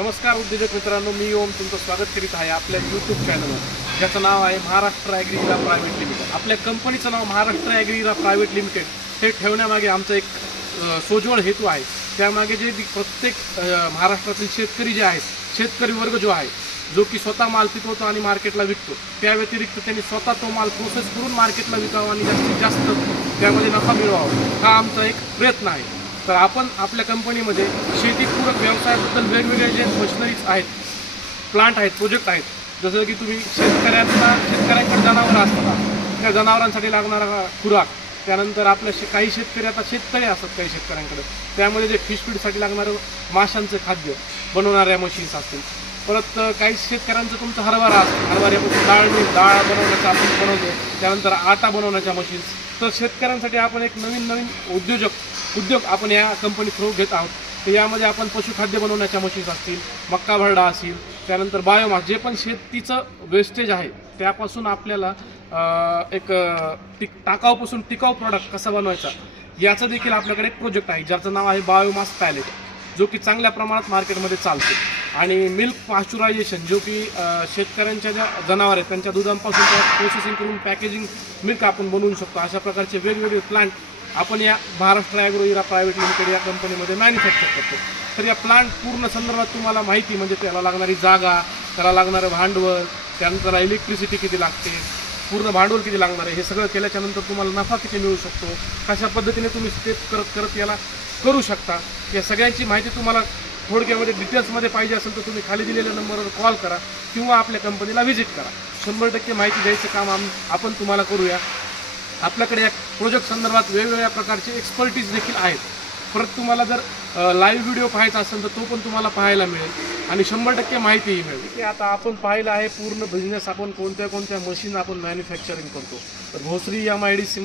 नमस्कार उद्योजक मित्रांनो, मी ओम तुमचं स्वागत करीत आहे आपल्या यूट्यूब चॅनलवर, ज्याचं नाव आहे महाराष्ट्र ॲग्रीरा प्रायव्हेट लिमिटेड। आपल्या कंपनीचं नाव महाराष्ट्र ॲग्रीरा प्रायव्हेट लिमिटेड हे ठेवण्यामागे आमचा एक सोज्वळ हेतू आहे। त्यामागे जे प्रत्येक महाराष्ट्रातील शेतकरी जे आहेत, शेतकरी वर्ग जो आहे, जो की स्वतः माल पिकवतो आणि मार्केटला विकतो, त्या व्यतिरिक्त त्यांनी स्वतः तो माल प्रोसेस करून मार्केटला विकावा आणि जास्तीत जास्त त्यामध्ये नफा मिळवावा, हा आमचा एक प्रयत्न आहे। तर आपण आपल्या कंपनीमध्ये शेतीपूरक व्यवसायाबद्दल वेगवेगळे जे मशिनरीज आहेत, प्लांट आहेत, प्रोजेक्ट आहेत, जसं की तुम्ही शेतकऱ्यांकडे जनावरं असतात, त्या जनावरांसाठी लागणारा खुराक, त्यानंतर आपल्या काही शेतकरी आता शेततळे असतात काही शेतकऱ्यांकडे, त्यामध्ये जे फिश फीडसाठी लागणारं माशांचं खाद्य बनवणाऱ्या मशीन्स असतील, परत काही शेतकऱ्यांचं तुमचं हरभरा असतो, हरभऱ्यामध्ये डाळ बनवण्याचा आपण बनवतो, त्यानंतर आटा बनवण्याच्या मशीन्स। तर शेतकऱ्यांसाठी आपण एक नवीन उद्योग आपण या कंपनी थ्रू घेत आहोत। तर यामध्ये आपण पशुखाद्य बनवण्याच्या मशीन्स असतील, मक्का भरडा असेल, त्यानंतर बायोमास, जे पण शेतीचं वेस्टेज आहे त्यापासून आपल्याला टाकाऊपासून टिकाऊ प्रॉडक्ट कसा बनवायचा याचं देखील आपल्याकडे एक प्रोजेक्ट आहे, ज्याचं नाव आहे बायोमास पॅलेट, जो की चांगल्या प्रमाणात मार्केटमध्ये चालतो। आणि मिल्क पाश्चरायझेशन, जो की शेतकऱ्यांच्या ज्या जनावर आहेत त्यांच्या दुधापासून प्रोसेसिंग करून पॅकेजिंग मिल्क आपण बनवू शकतो, अशा प्रकारचे वेगवेगळे प्लांट आपण या महाराष्ट्र ॲग्रीरा प्रायव्हेट लिमिटेड या कंपनीमध्ये मॅन्युफॅक्चर करतो। तर या प्लांट पूर्ण संदर्भात तुम्हाला माहिती, म्हणजे त्याला लागणारी जागा, त्याला लागणारं भांडवल, त्यानंतर इलेक्ट्रिसिटी किती लागते, पूर्ण भांडवल किती लागणार आहे, हे सगळं केल्याच्यानंतर तुम्हाला नफा किती मिळू शकतो, कशा पद्धतीने तुम्ही स्टेप करत याला करू शकता, या सगळ्यांची माहिती तुम्हाला थोडक्यामध्ये डिटेल्समध्ये पाहिजे असेल तर तुम्ही खाली दिलेल्या नंबरवर कॉल करा किंवा आपल्या कंपनीला व्हिजिट करा। 100% माहिती द्यायचं काम आपण तुम्हाला करूया। आपल्याकडे या प्रोजेक्ट संदर्भात वेगवेगळ्या प्रकारचे एक्सपर्टीज देखील आहेत। परत तुम्हाला जर लाईव्ह व्हिडिओ पाहायचा असेल तर तो पण तुम्हाला पाहायला मिळेल आणि 100% माहितीही मिळेल की आता आपण पाहिलं आहे पूर्ण बिझनेस, आपण कोणत्या मशीन आपण मॅन्युफॅक्चरिंग करतो। तर भोसरी MIDC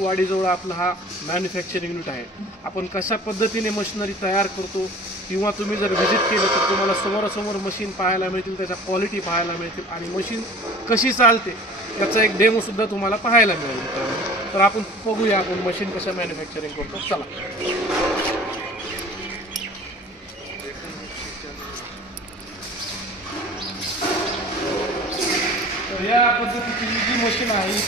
वाडीजवळ आपला हा मॅन्युफॅक्चरिंग युनिट आहे। आपण कशा पद्धतीने मशिनरी तयार करतो किंवा तुम्ही जर व्हिजिट केलं तर तुम्हाला समोरासमोर मशीन पाहायला मिळतील, त्याच्या क्वालिटी पाहायला मिळतील आणि मशीन कशी चालते त्याचा एक डेमोसुद्धा तुम्हाला पाहायला मिळेल। तर आपण बघूया आपण मशीन कशा मॅन्युफॅक्चरिंग करतो, चला। तर या पद्धतीची जी मशीन आहे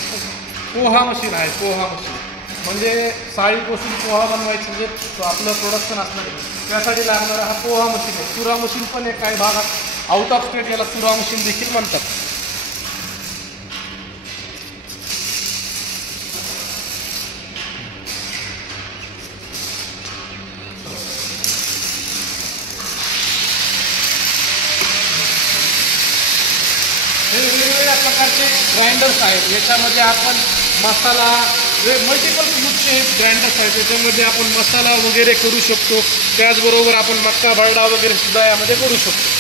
पोहा मशीन आहे। पोहा मशीन म्हणजे साळीपासून पोहा बनवायचं जे आपलं प्रोडक्शन असणार आहे त्यासाठी लागणारा हा पोहा मशीन आहे। चुरा मशीन पण आहे, काही भागात आउट ऑफ स्टेट याला चुरा मशीन देखील म्हणतात। हे वेगवेगळ्या प्रकारचे ग्राइंडर्स आहेत, याच्यामध्ये आपण मसाला मल्टिपल यूजचे ग्राइंडर्स आहेत, याच्यामध्ये आपण मसाला वगैरे करू शकतो, त्याचबरोबर आपण मक्का भरडा वगैरे सुद्धा यामध्ये करू शकतो।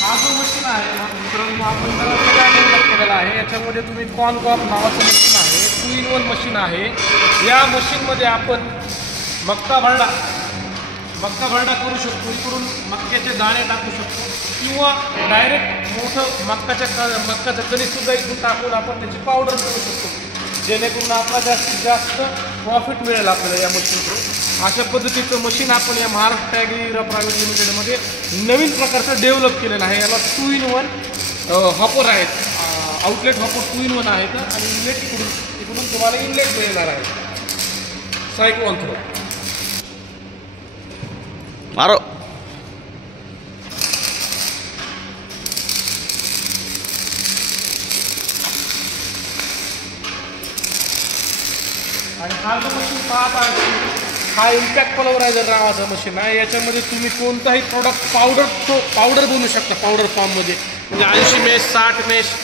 हा जो मशीन आहे मित्रांनो, आपण त्याला वेगळा डेव्हलप केलेला आहे। याच्यामध्ये तुम्ही कॉर्नकॉप नावाचं मशीन आहे, 2 in 1 मशीन आहे। या मशीनमध्ये आपण मक्का भरडा करू शकतो, इकडून मक्याचे दाणे टाकू शकतो किंवा डायरेक्ट मोठं मक्काचं कणीसुद्धा इथून टाकून आपण त्याची पावडर करू शकतो, जेणेकरून आपल्याला जास्तीत जास्त प्रॉफिट मिळेल आपल्याला या मशीनकडून। अशा पद्धतीचं मशीन आपण या महाराष्ट्र ॲग्रीरा प्रायव्हेट लिमिटेडमध्ये नवीन प्रकारचं डेव्हलप केलेलं आहे। याला 2 in 1 हॉपर आहेत, आउटलेट हॉपर 2 in 1 आहेत आणि इनलेट इकडून तुम्हाला इनलेट मिळणार आहे सायक्लोन थ्रो मारो। आणि हा जो मशीन पाहत आहे हा इम्पॅक्ट पल्वरायझर नावाचा मशीन आहे। याच्यामध्ये तुम्ही कोणताही प्रॉडक्ट पावडर बनवू शकता, पावडर फॉर्ममध्ये, म्हणजे 80 मेष 60 मेष